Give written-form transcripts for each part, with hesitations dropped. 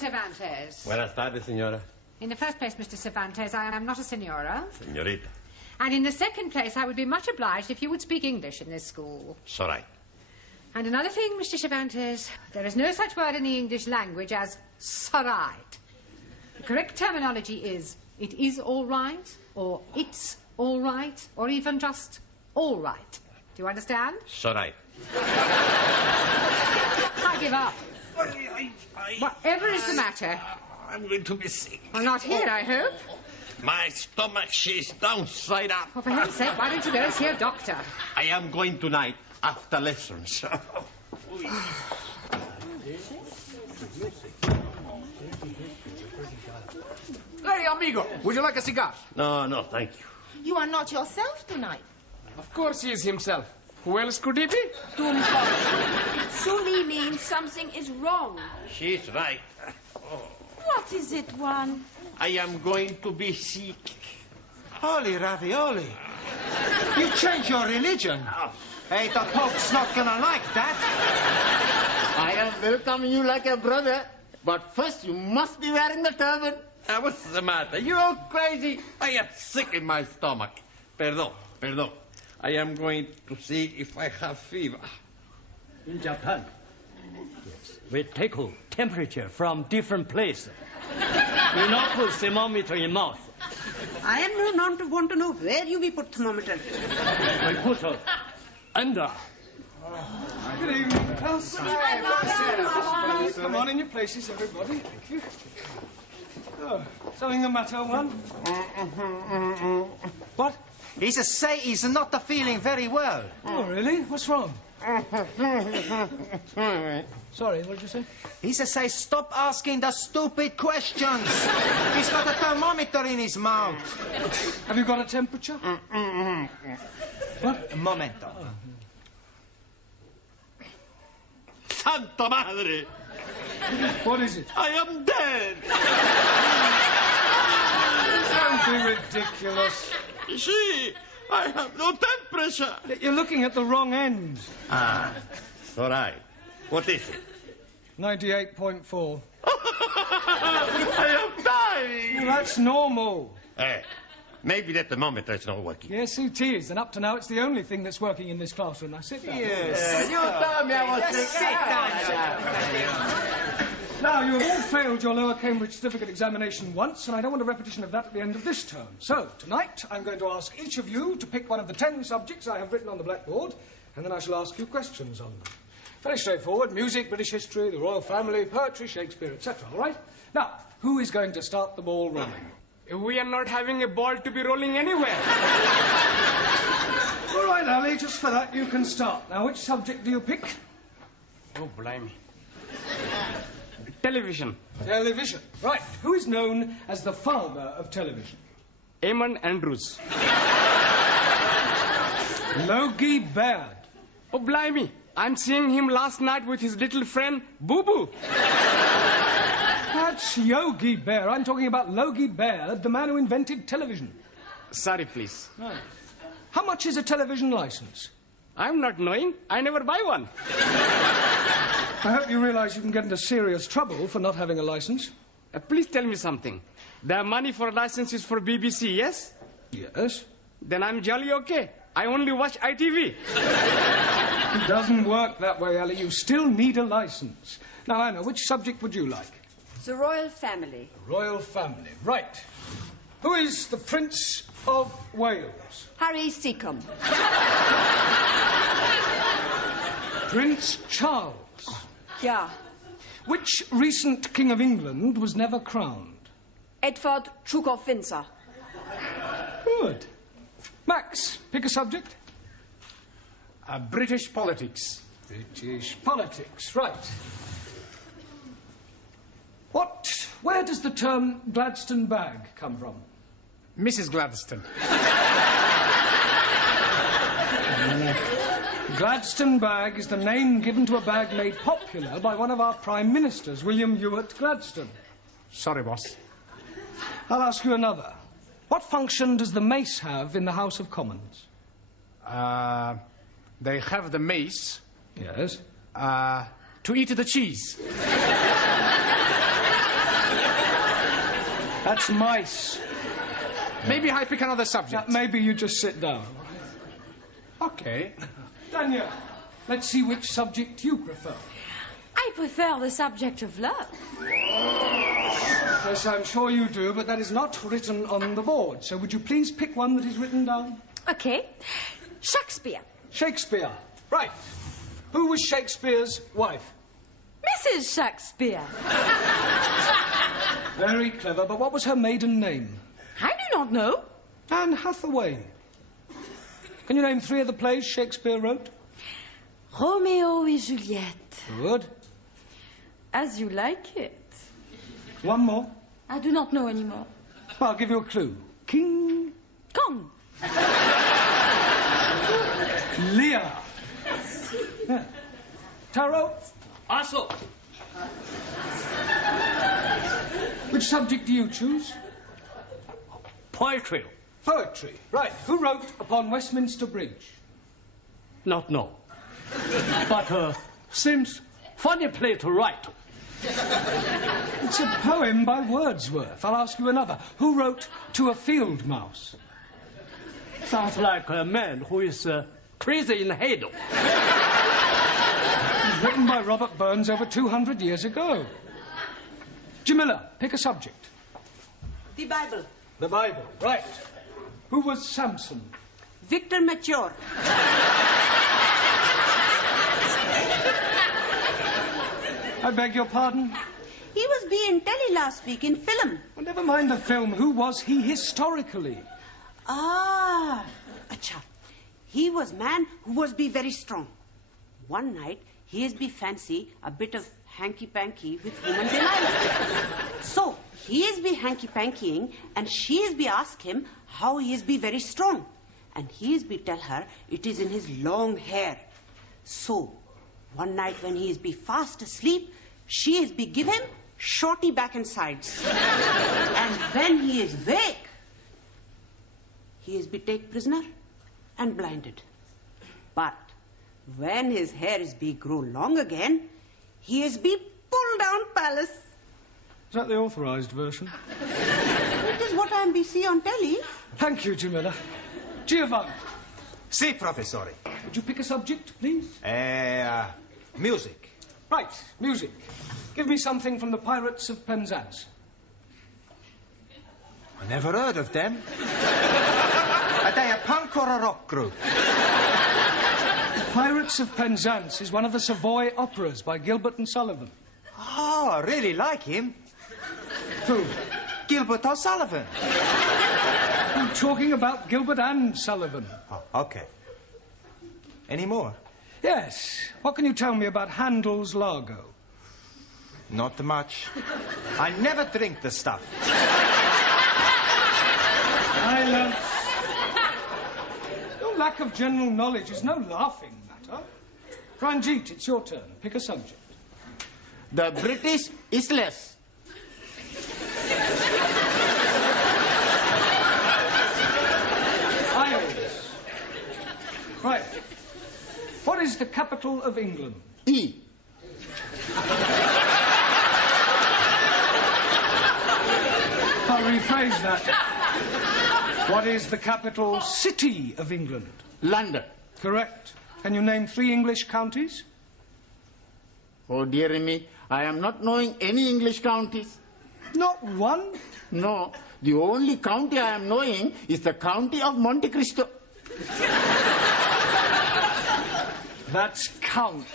Cervantes. Buenas tardes, señora. In the first place, Mr. Cervantes, I am not a senora. Señorita. And in the second place, I would be much obliged if you would speak English in this school. It's all right. And another thing, Mr. Cervantes, there is no such word in the English language as "sorright." The correct terminology is "it is all right," or "it's all right," or even just "all right." Do you understand? It's all right. I give up. Whatever is the matter? I'm going to be sick. Well, not here, I hope. My stomach, she's downside up. Well, for heaven's sake, why don't you go and see a doctor? I am going tonight after lessons. Hey, amigo, would you like a cigar? No, thank you. You are not yourself tonight. Of course he is himself. Who else could he be? Suni means something is wrong. She's right. What is it, Juan? I am going to be sick. Holy ravioli. You changed your religion. Hey, the Pope's not gonna like that. I am welcoming you like a brother, but first you must be wearing the turban. What's the matter? You all crazy? I am sick in my stomach. Perdón. I am going to see if I have fever. In Japan, we take temperature from different places. We not put thermometer in mouth. I am known to want to know where you will put thermometer. We put under. Good evening, class. Come on in your places, everybody. Thank you. Oh, something the matter, Juan? What? He's he's not feeling very well. Oh, really? What's wrong? Sorry, what did you say? He say stop asking the stupid questions. He's got a thermometer in his mouth. Have you got a temperature? What? Un momento. Santa Madre! What is it? I am dead! Don't be ridiculous. See, I have no temperature. You're looking at the wrong end. It's all right. What is it? 98.4. I am dying. Well, that's normal. Hey, maybe that thermometer is not working. Yes, it is. And up to now, it's the only thing that's working in this classroom. Now, sit down. Yes. You told me I was sick. Now, you have all failed your lower Cambridge certificate examination once, and I don't want a repetition of that at the end of this term. So, tonight, I'm going to ask each of you to pick one of the 10 subjects I have written on the blackboard, and then I shall ask you questions on them. Very straightforward. Music, British history, the royal family, poetry, Shakespeare, etc. All right? Now, who is going to start the ball rolling? We are not having a ball to be rolling anywhere. All right, Ali, just for that, you can start. Now, which subject do you pick? Oh, blimey. Television. Television. Right. Who is known as the father of television? Eamon Andrews. Logie Baird. Oh, blimey. I'm seeing him last night with his little friend, Boo Boo. That's Yogi Bear. I'm talking about Logie Baird, the man who invented television. Sorry, please. Right. How much is a television license? I'm not knowing. I never buy one. I hope you realize you can get into serious trouble for not having a license. Please tell me something. The money for license is for BBC, yes? Yes. Then I'm jolly okay. I only watch ITV. It doesn't work that way, Ali. You still need a license. Now, Anna, which subject would you like? The royal family. The royal family. Right. Who is the Prince of Wales? Harry Seacombe. Prince Charles. Yeah. Which recent King of England was never crowned? Edward Duke of Windsor. Good. Max, pick a subject. British politics. British politics, right. Where does the term Gladstone bag come from? Mrs. Gladstone. Gladstone bag is the name given to a bag made popular by one of our prime ministers, William Ewart Gladstone. Sorry, boss. I'll ask you another. What function does the mace have in the House of Commons? They have the mace. Yes. To eat the cheese. That's mice. Maybe I pick another subject. Maybe you just sit down. Okay. Daniel, let's see which subject you prefer. I prefer the subject of love. Yes, I'm sure you do, but that is not written on the board. So would you please pick one that is written down? Okay. Shakespeare. Shakespeare. Right. Who was Shakespeare's wife? Mrs. Shakespeare. Very clever, but what was her maiden name? I do not know. Anne Hathaway. Can you name 3 of the plays Shakespeare wrote? Romeo et Juliette. Good. As you like it. One more. I do not know anymore. Well, I'll give you a clue. King Kong. Lear. Yeah. Taro? Also, Which subject do you choose? poetry. Poetry. Right. Who wrote Upon Westminster Bridge? Not know. But seems funny play to write. It's a poem by Wordsworth. I'll ask you another. Who wrote To a Field Mouse? Sounds like a man who is crazy in the head. It was written by Robert Burns over 200 years ago. Jamila, pick a subject. The Bible. The Bible. Right. Who was Samson? Victor Mature. I beg your pardon? He was being telly last week in film. Well, never mind the film. Who was he historically? Ah, acha. He was man who was be very strong. One night, he is be fancy a bit of hanky-panky with woman Delilah. So, he is be hanky-pankying and she is be ask him how he is be very strong. And he is be tell her it is in his long hair. So, one night when he is be fast asleep, she is be give him shorty back and sides. And when he is wake, he is be take prisoner and blinded. But when his hair is be grow long again, he is be pulled down palace. Is that the authorised version? It is what I am be see on telly. Thank you, Jamila. Giovanni, Si, professore. would you pick a subject, please? Music. Right, music. Give me something from the Pirates of Penzance. I never heard of them. Are they a punk or a rock group? Pirates of Penzance is one of the Savoy operas by Gilbert and Sullivan. Oh, I really like him. Who? Gilbert O'Sullivan. I'm talking about Gilbert and Sullivan. Oh, okay. Any more? Yes. What can you tell me about Handel's Largo? Not much. I never drink the stuff. Silence. Your lack of general knowledge is no laughing matter. Ranjit, it's your turn. Pick a subject. The British Isles. Isles. Right. What is the capital of England? E. I'll rephrase that. What is the capital city of England? London. Correct. Can you name 3 English counties? Oh, dear me, I am not knowing any English counties. Not one? No, the only county I am knowing is the county of Monte Cristo. That's count.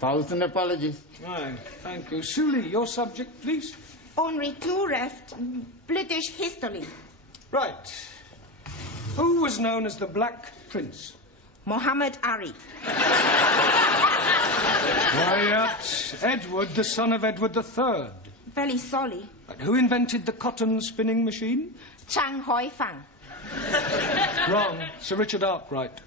1,000 apologies. Right, thank you. Suli, your subject, please. Only 2 left. British history. Right. Who was known as the Black Prince? Muhammad Ali. Quiet. Edward, the son of Edward III. Very sorry. Right, who invented the cotton spinning machine? Chang Hoi Fang. Wrong. Sir Richard Arkwright.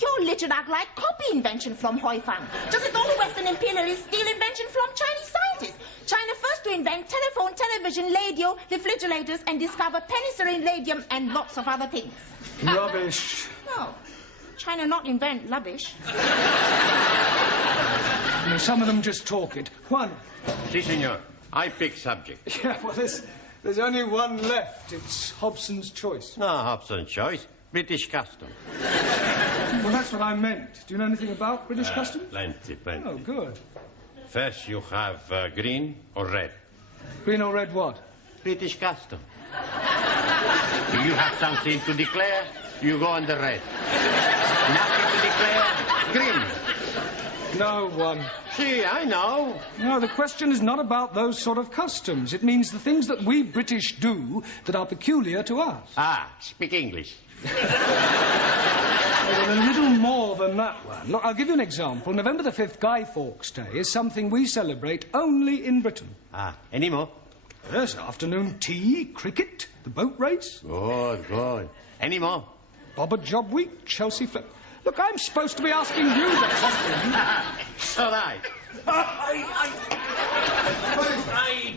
Your Richard Arkwright copy invention from Hoi Fang. Just as all the Western imperialists steal invention from Chinese scientists. China first to invent telephone, television, radio, refrigerators, and discover penicillin, radium, and lots of other things. Rubbish. No. China not invent rubbish. Some of them just talk it. Juan. Si, senor. I pick subject. Yeah, well, There's only one left. It's Hobson's choice. No, Hobson's choice. British custom. Well, that's what I meant. Do you know anything about British customs? Plenty. Oh, good. First you have green or red. Green or red what? British custom. If you have something to declare, you go on the red. Nothing to declare, green. No one. See, I know. No, the question is not about those sort of customs. It means the things that we British do that are peculiar to us. Ah, speak English. Well, a little more than that one. Look, I'll give you an example. November the 5th, Guy Fawkes Day, is something we celebrate only in Britain. Ah, any more? Yes, afternoon tea, cricket, the boat race. Good. Any more? Bobber Job Week, Chelsea Flip. Look, I'm supposed to be asking you the question. All right.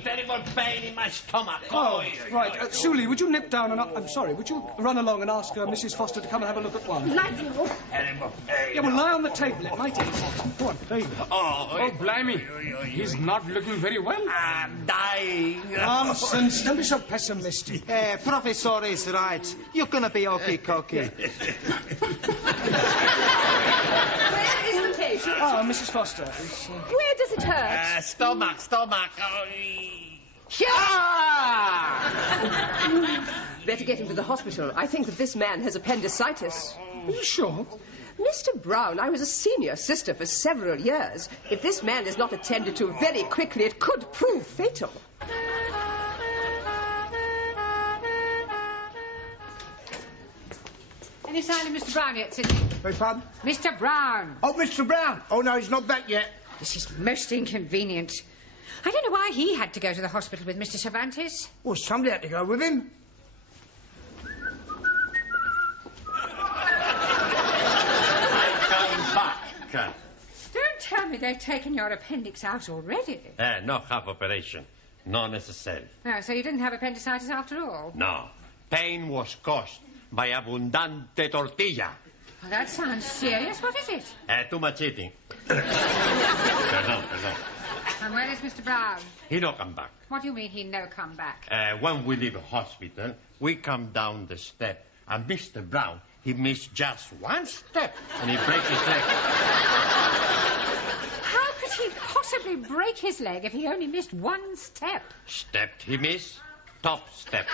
Terrible pain in my stomach. Oh, right. Sully, would you nip down and... I'm sorry, would you run along and ask Mrs. Foster to come and have a look at one? Nigel. Yeah, well, lie on the table. It might eat. Go on, baby. Oh, blimey. He's not looking very well. I'm dying. Nonsense. Don't be so pessimistic. Professor is right. You're gonna be okay-cocky. Where is the patient? Ah, Mrs. Foster. Where does it hurt? Stomach. Better get him to the hospital. I think that this man has appendicitis. Are you sure? Mr. Brown, I was a senior sister for several years. If this man is not attended to very quickly, it could prove fatal. Any sign of Mr. Brown yet, Sidney? Beg pardon? Mr. Brown. Oh, Mr. Brown. Oh, no, he's not back yet. This is most inconvenient. I don't know why he had to go to the hospital with Mr. Cervantes. Well, somebody had to go with him. Come back. Don't tell me they've taken your appendix out already. No half operation. No necessary. Oh, so you didn't have appendicitis after all? No. Pain was caused by abundante tortilla. Oh, that sounds serious. What is it? Too much eating. Perdón. And where is Mr. Brown? He no come back. What do you mean he no come back? When we leave the hospital, we come down the step, and Mr. Brown, he missed just one step, and he breaks his leg. How could he possibly break his leg if he only missed one step? Stepped he missed, top step.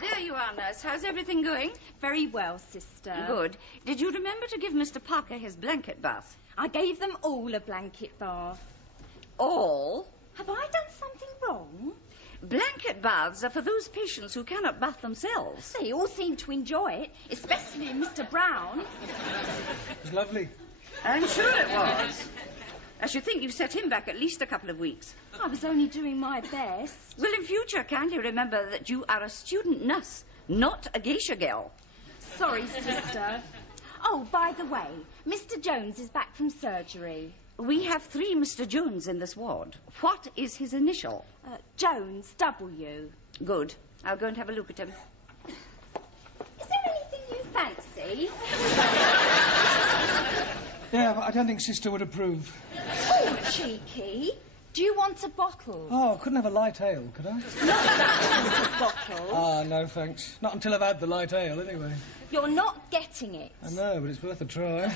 There you are, nurse. How's everything going? Very well, sister. Good. Did you remember to give Mr. Parker his blanket bath? I gave them all a blanket bath. All? Have I done something wrong? Blanket baths are for those patients who cannot bath themselves. They all seem to enjoy it, especially Mr. Brown. It was lovely. I'm sure it was. I should think you've set him back at least a couple of weeks. I was only doing my best. Well, in future, kindly remember that you are a student nurse, not a geisha girl. Sorry, sister. Oh, by the way, Mr. Jones is back from surgery. We have 3 Mr. Jones in this ward. What is his initial? Jones, W. Good. I'll go and have a look at him. Is there anything you fancy? Yeah, but I don't think Sister would approve. Oh, cheeky. Do you want a bottle? Oh, I couldn't have a light ale, could I? Not that bottle. Ah, no, thanks. Not until I've had the light ale, anyway. You're not getting it. I know, but it's worth a try.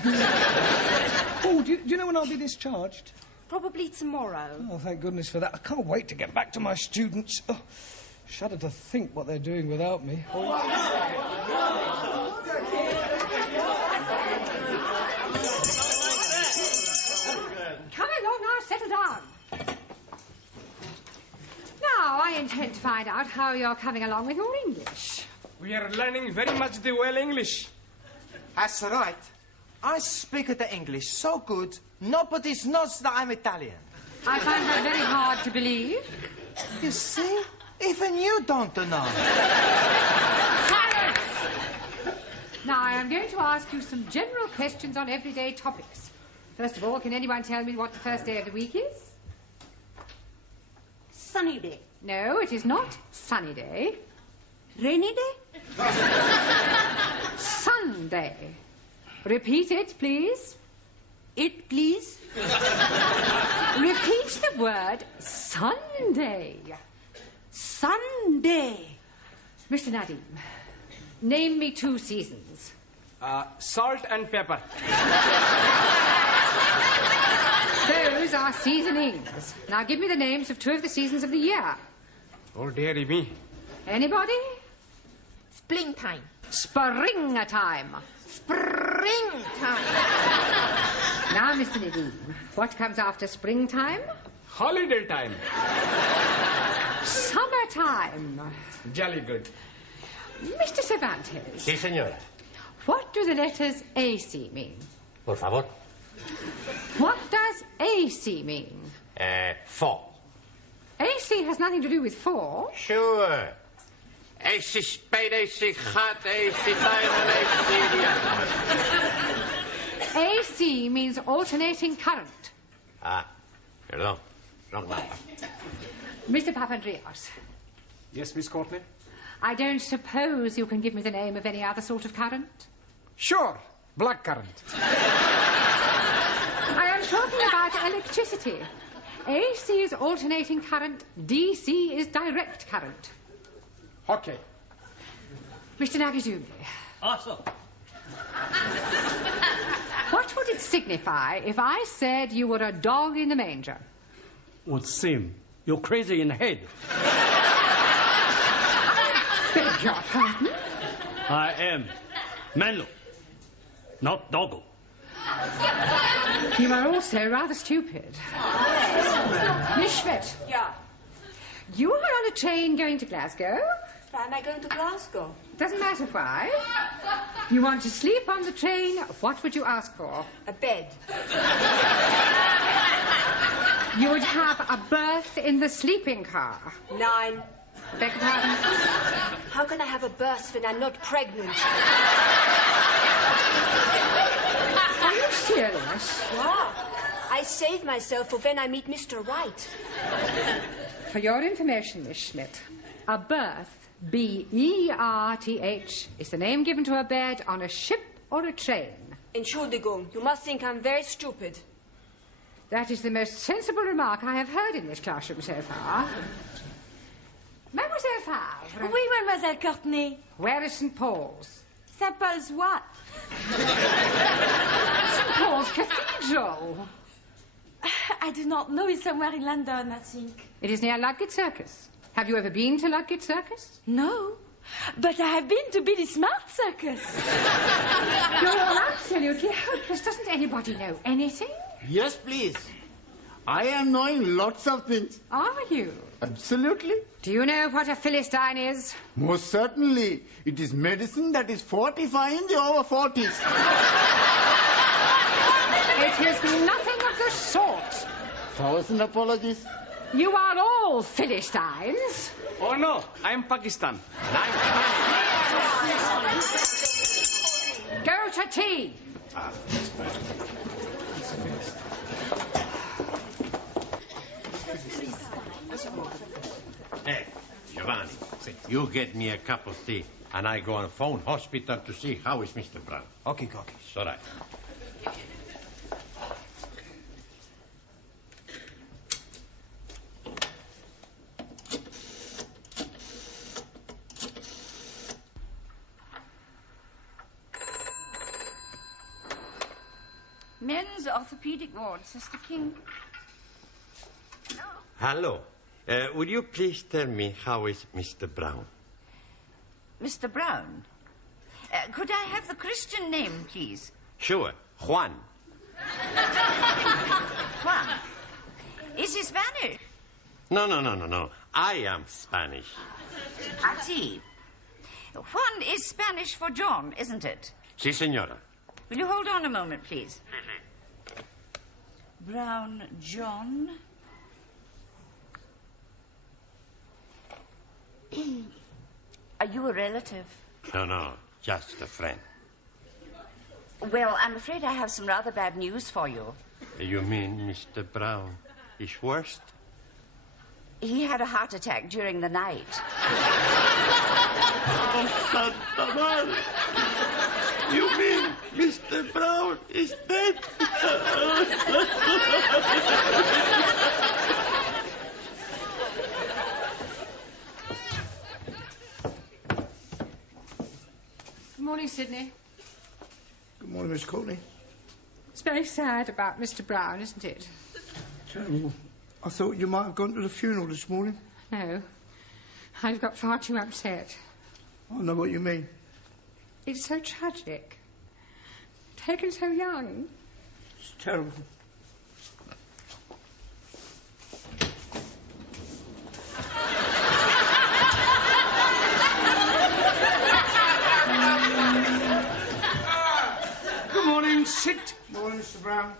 Oh, do you know when I'll be discharged? Probably tomorrow. Oh, thank goodness for that. I can't wait to get back to my students. Oh, shudder to think what they're doing without me. Come along now, settle down. Now, I intend to find out how you're coming along with your English. We are learning very much the well English. That's right. I speak the English so good, nobody knows that I'm Italian. I find that very hard to believe. You see? Even you don't know. Silence! Now, I am going to ask you some general questions on everyday topics. First of all, can anyone tell me what the first day of the week is? Sunny day. No, it is not sunny day. Rainy day? Sunday. Repeat it, please. It, please. Repeat the word Sunday. Sunday. Mr. Nadim, name me 2 seasons. Salt and pepper. Those are seasonings. Now give me the names of 2 of the seasons of the year. Oh, dearie me. Anybody? Springtime. Springtime. Springtime. Now, Mr. Nadim, what comes after springtime? Holiday time. Summertime. Jolly good. Mr. Cervantes. Sí, señora. What do the letters AC mean? Por favor. What does AC mean? 4. AC has nothing to do with 4. Sure. AC spade, AC hot, AC diamond, AC diamond. AC means alternating current. Ah, perdón. Wrong number. Mr. Papandreou. Yes, Miss Courtney? I don't suppose you can give me the name of any other sort of current? Sure. Black current. I am talking about electricity. AC is alternating current, DC is direct current. Okay. Mr. Nagazumi. Also. What would it signify if I said you were a dog in the manger? Would seem you're crazy in the head. Beg your pardon? I am Menlo, not Doggo. You are also rather stupid. Miss Schmidt. Yeah. You are on a train going to Glasgow. Why am I going to Glasgow? Doesn't matter why. You want to sleep on the train, what would you ask for? A bed. You would have a berth in the sleeping car. 9. Beg your pardon? How can I have a berth when I'm not pregnant? Are you serious? Yeah. I save myself for when I meet Mr. Wright. For your information, Miss Schmidt, a berth, B-E-R-T-H, is the name given to a bed on a ship or a train. Entschuldigung, you must think I'm very stupid. That is the most sensible remark I have heard in this classroom so far. Mademoiselle Favre. Oui, Mademoiselle Courtney. Where is St. Paul's? St. Paul's what? St. Paul's Cathedral. I do not know. It's somewhere in London, I think. It is near Ludgate Circus. Have you ever been to Ludgate Circus? No. But I have been to Billy Smart Circus. You're all absolutely hopeless. Doesn't anybody know anything? Yes, please. I am knowing lots of things. Are you? Absolutely. Do you know what a Philistine is? Most certainly. It is medicine that is fortifying the over 40s. It is nothing of the sort. 1,000 apologies. You are all Philistines. Oh, no. I'm Pakistan. Go to tea. Hey, Giovanni, you get me a cup of tea, and I go on phone hospital to see how is Mr. Brown. Okay. It's all right. Men's orthopedic ward, Sister King. Hello. Would you please tell me how is Mr. Brown? Mr. Brown. Could I have the Christian name, please? Sure, Juan. Juan. Is he Spanish? No. I am Spanish. I see. Juan is Spanish for John, isn't it? Sí, señora. Will you hold on a moment, please? Brown John. Are you a relative? No, just a friend. Well, I'm afraid I have some rather bad news for you. You mean Mr. Brown is worst? He had a heart attack during the night. Oh, Santa Madre. You mean Mr. Brown is dead? Good morning, Sidney. Good morning, Miss Courtney. It's very sad about Mr. Brown, isn't it? Terrible. I thought you might have gone to the funeral this morning. No. I've got far too upset. I know what you mean. It's so tragic. Taken so young. It's terrible. Good morning, Sid. Morning, Mr. Brown.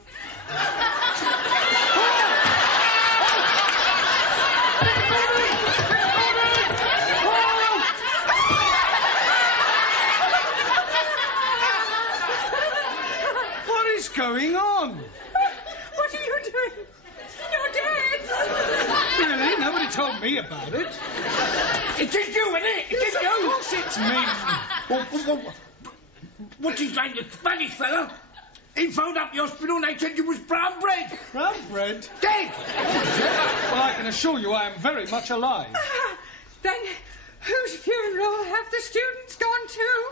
What is going on? What are you doing? You're dead. Really? Nobody told me about it. It is you, isn't it? It is you. Of course it's me. What's his name, the Spanish fella? He phoned up the hospital and they said you was brown bread. Brown bread? Dead! Well, I can assure you I am very much alive. Then whose funeral have the students gone to?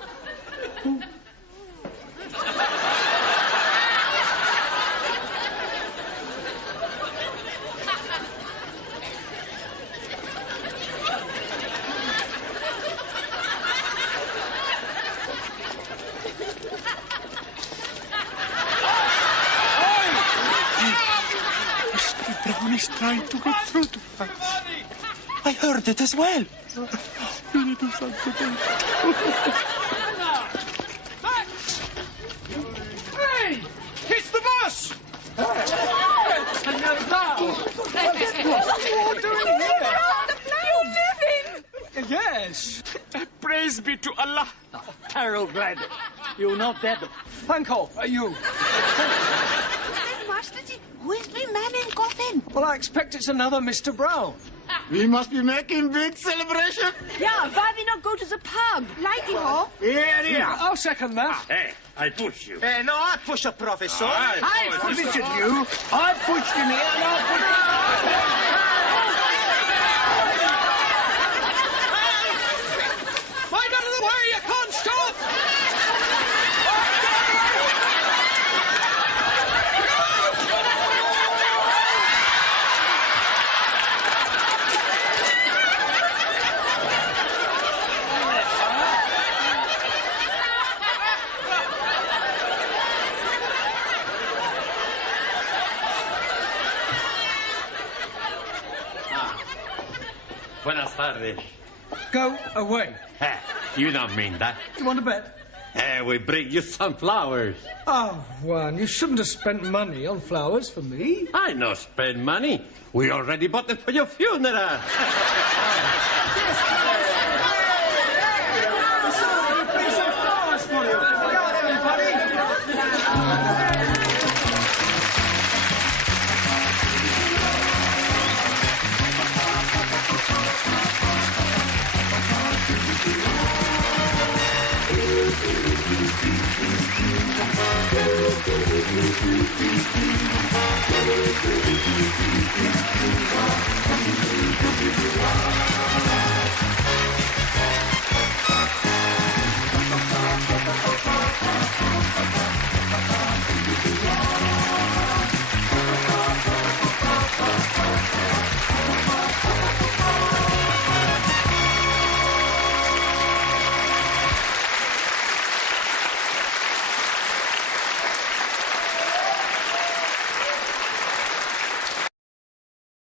Mr. Brown is trying to get through to us. I heard it as well. Really do something. Hey! It's the bus! Senor Brown! What are you all doing here? You living? Yes. Praise be to Allah. Terrible glad. You're not dead. Uncle, are you? Masterji, who is the man in coffin? Well, I expect it's another Mr. Brown. We must be making big celebration. Yeah, why we not go to the pub? Lighty ho. Here. I'll second that. Hey, I push you. No, I push a professor. I push you. I pushed him here and I pushed him. Mind out of the way, you can't stop! Buenas tardes. Go away. You don't mean that. You want to bet? We bring you some flowers. Oh, Juan, you shouldn't have spent money on flowers for me. I no spend money. We already bought them for your funeral. Thank you.